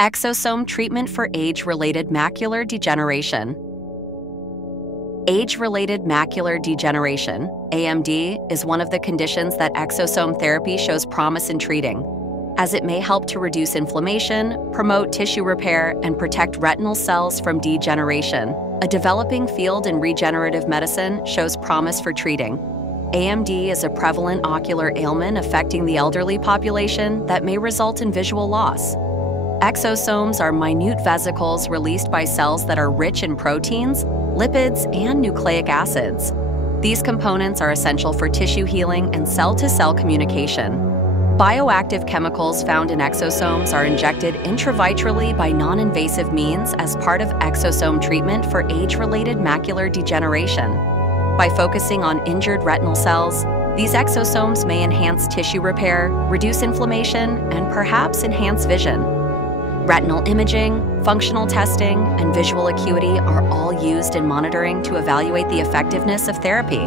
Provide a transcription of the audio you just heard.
Exosome treatment for age-related macular degeneration. Age-related macular degeneration, AMD, is one of the conditions that exosome therapy shows promise in treating, as it may help to reduce inflammation, promote tissue repair, and protect retinal cells from degeneration. A developing field in regenerative medicine shows promise for treating. AMD is a prevalent ocular ailment affecting the elderly population that may result in visual loss. Exosomes are minute vesicles released by cells that are rich in proteins, lipids, and nucleic acids. These components are essential for tissue healing and cell-to-cell communication. Bioactive chemicals found in exosomes are injected intravitreally by non-invasive means as part of exosome treatment for age-related macular degeneration. By focusing on injured retinal cells, these exosomes may enhance tissue repair, reduce inflammation, and perhaps enhance vision. Retinal imaging, functional testing, and visual acuity are all used in monitoring to evaluate the effectiveness of therapy.